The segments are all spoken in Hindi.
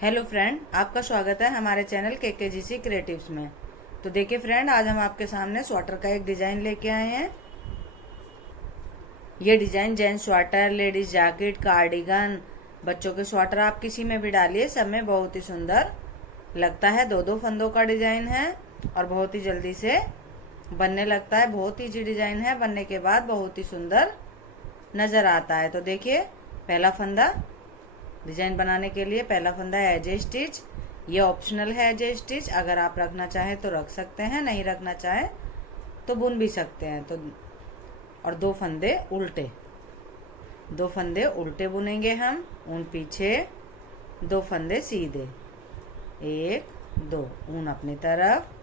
हेलो फ्रेंड, आपका स्वागत है हमारे चैनल केकेजीसी क्रिएटिव्स में। तो देखिए फ्रेंड, आज हम आपके सामने स्वेटर का एक डिजाइन लेके आए हैं। ये design gents sweater, ladies jacket, cardigan, बच्चों के स्वेटर आप किसी में भी डालिए, सब में बहुत ही सुंदर लगता है। दो दो फंदों का डिजाइन है और बहुत ही जल्दी से बनने लगता है। बहुत ईजी डिजाइन है, बनने के बाद बहुत ही सुंदर नजर आता है। तो देखिए, पहला फंदा डिजाइन बनाने के लिए पहला फंदा है एज ए स्टिच। ये ऑप्शनल है एज ए स्टिच, अगर आप रखना चाहें तो रख सकते हैं, नहीं रखना चाहें तो बुन भी सकते हैं। तो और दो फंदे उल्टे बुनेंगे हम, उन पीछे, दो फंदे सीधे, एक दो, ऊन अपनी तरफ।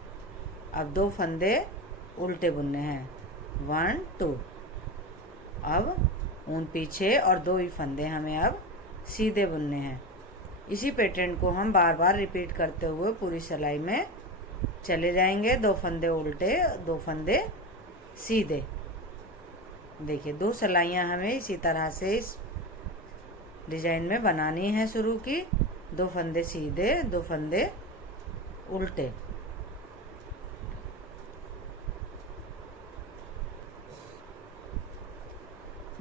अब दो फंदे उल्टे बुनने हैं, 1 2। अब ऊन पीछे और दो ही फंदे हमें अब सीधे बुनने हैं। इसी पैटर्न को हम बार बार रिपीट करते हुए पूरी सिलाई में चले जाएंगे। दो फंदे उल्टे, दो फंदे सीधे। देखिए, दो सिलाइयां हमें इसी तरह से इस डिजाइन में बनानी है शुरू की। दो फंदे सीधे, दो फंदे उल्टे।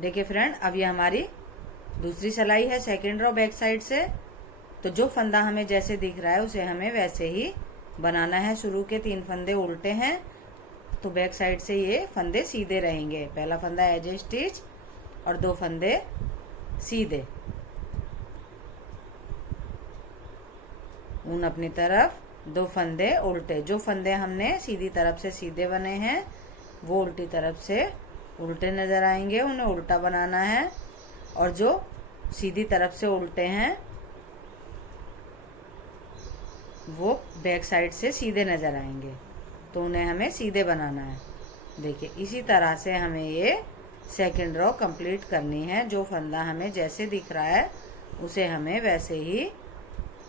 देखिए फ्रेंड, अब ये हमारी दूसरी सिलाई है सेकेंड रो बैक साइड से। तो जो फंदा हमें जैसे दिख रहा है उसे हमें वैसे ही बनाना है। शुरू के 3 फंदे उल्टे हैं, तो बैक साइड से ये फंदे सीधे रहेंगे। पहला फंदा एज ए स्टिच और दो फंदे सीधे, ऊन अपनी तरफ, दो फंदे उल्टे। जो फंदे हमने सीधी तरफ से सीधे बने हैं वो उल्टी तरफ से उल्टे नजर आएंगे, उन्हें उल्टा बनाना है। और जो सीधी तरफ से उल्टे हैं वो बैक साइड से सीधे नजर आएंगे, तो उन्हें हमें सीधे बनाना है। देखिए, इसी तरह से हमें ये सेकंड रो कंप्लीट करनी है। जो फंदा हमें जैसे दिख रहा है उसे हमें वैसे ही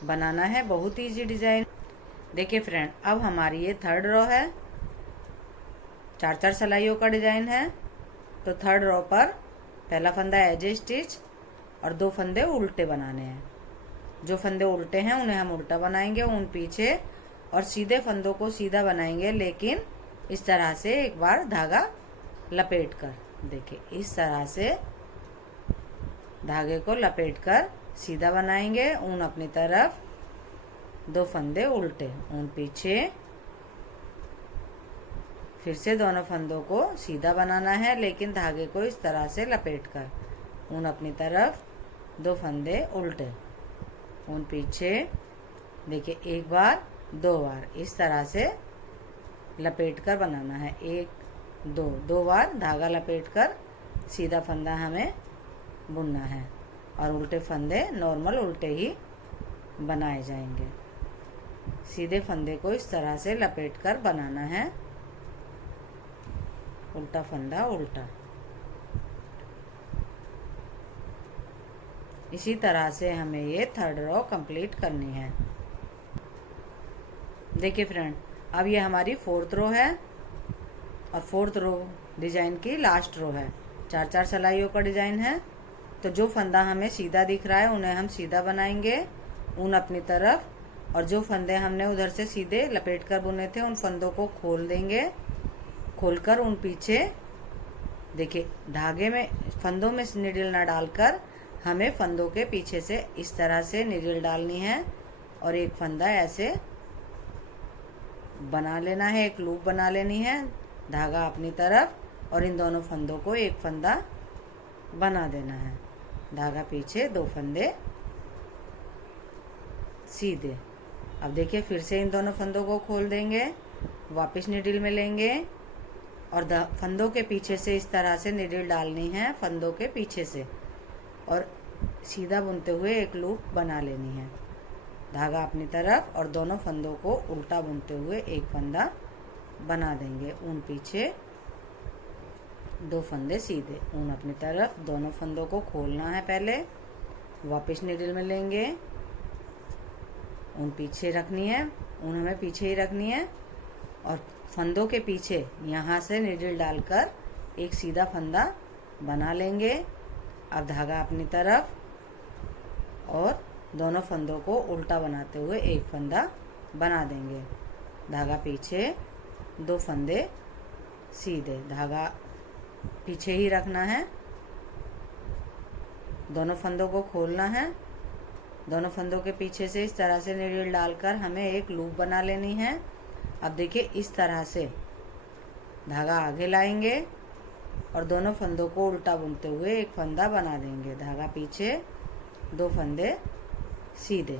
बनाना है। बहुत इजी डिजाइन। देखिए फ्रेंड, अब हमारी ये थर्ड रो है, 4 सिलाइयों का डिजाइन है। तो थर्ड रो पर पहला फंदा एज ए स्टिच और दो फंदे उल्टे बनाने हैं। जो फंदे उल्टे हैं उन्हें हम उल्टा बनाएंगे, ऊन पीछे, और सीधे फंदों को सीधा बनाएंगे, लेकिन इस तरह से एक बार धागा लपेट कर। देखिए, इस तरह से धागे को लपेट कर सीधा बनाएंगे, ऊन अपनी तरफ, दो फंदे उल्टे, ऊन पीछे। फिर से दोनों फंदों को सीधा बनाना है, लेकिन धागे को इस तरह से लपेट कर, ऊन अपनी तरफ, दो फंदे उल्टे, ऊन पीछे। देखिए, एक बार, दो बार इस तरह से लपेट कर बनाना है। एक दो, दो बार धागा लपेट कर सीधा फंदा हमें बुनना है, और उल्टे फंदे नॉर्मल उल्टे ही बनाए जाएंगे। सीधे फंदे को इस तरह से लपेट कर बनाना है, उल्टा फंदा उल्टा। इसी तरह से हमें ये थर्ड रो कंप्लीट करनी है। देखिए फ्रेंड, अब ये हमारी फोर्थ रो है और फोर्थ रो डिजाइन की लास्ट रो है। 4 सिलाइयों का डिजाइन है। तो जो फंदा हमें सीधा दिख रहा है उन्हें हम सीधा बनाएंगे, ऊन अपनी तरफ, और जो फंदे हमने उधर से सीधे लपेट कर बुने थे उन फंदों को खोल देंगे, खोलकर ऊन पीछे। देखिए, धागे में, फंदों में निडल ना डालकर हमें फंदों के पीछे से इस तरह से निडल डालनी है, और एक फंदा ऐसे बना लेना है, एक लूप बना लेनी है, धागा अपनी तरफ, और इन दोनों फंदों को एक फंदा बना देना है। धागा पीछे, दो फंदे सीधे। अब देखिए, फिर से इन दोनों फंदों को खोल देंगे, वापस निडल में लेंगे, और फंदों के पीछे से इस तरह से निडल डालनी है, फंदों के पीछे से, और सीधा बुनते हुए एक लूप बना लेनी है। धागा अपनी तरफ और दोनों फंदों को उल्टा बुनते हुए एक फंदा बना देंगे, ऊन पीछे, दो फंदे सीधे, ऊन अपनी तरफ, दोनों फंदों को खोलना है पहले, वापस निडल में लेंगे, ऊन पीछे रखनी है, ऊन हमें पीछे ही रखनी है, और फंदों के पीछे यहाँ से निडल डालकर एक सीधा फंदा बना लेंगे। अब धागा अपनी तरफ और दोनों फंदों को उल्टा बनाते हुए एक फंदा बना देंगे। धागा पीछे, 2 फंदे सीधे, धागा पीछे ही रखना है, दोनों फंदों को खोलना है। दोनों फंदों के पीछे से इस तरह से नीडल डालकर हमें एक लूप बना लेनी है। अब देखिए इस तरह से धागा आगे लाएंगे और दोनों फंदों को उल्टा बुनते हुए एक फंदा बना देंगे। धागा पीछे, 2 फंदे सीधे,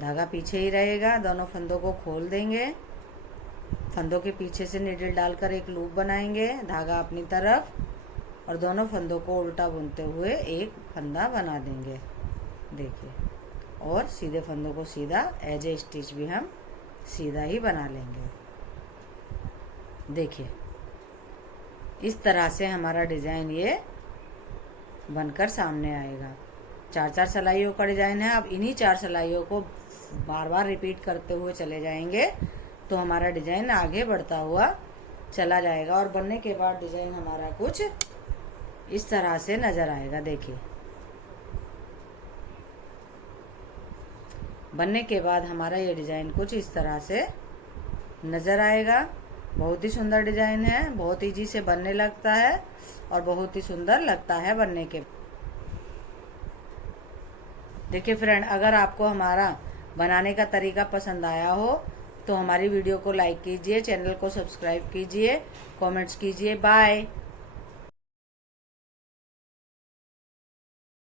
धागा पीछे ही रहेगा। दोनों फंदों को खोल देंगे, फंदों के पीछे से नीडल डालकर एक लूप बनाएंगे, धागा अपनी तरफ, और दोनों फंदों को उल्टा बुनते हुए एक फंदा बना देंगे। देखिए, और सीधे फंदों को सीधा एज ए स्टिच भी हम सीधा ही बना लेंगे। देखिए इस तरह से हमारा डिजाइन ये बनकर सामने आएगा। 4-4 सिलाइयों का डिजाइन है। अब इन्हीं 4 सिलाइयों को बार बार रिपीट करते हुए चले जाएंगे तो हमारा डिजाइन आगे बढ़ता हुआ चला जाएगा और बनने के बाद डिजाइन हमारा कुछ इस तरह से नजर आएगा। देखिए बनने के बाद हमारा ये डिजाइन कुछ इस तरह से नजर आएगा। बहुत ही सुंदर डिजाइन है, बहुत इजी से बनने लगता है और बहुत ही सुंदर लगता है बनने के। देखिए फ्रेंड, अगर आपको हमारा बनाने का तरीका पसंद आया हो तो हमारी वीडियो को लाइक कीजिए, चैनल को सब्सक्राइब कीजिए, कमेंट्स कीजिए। बाय।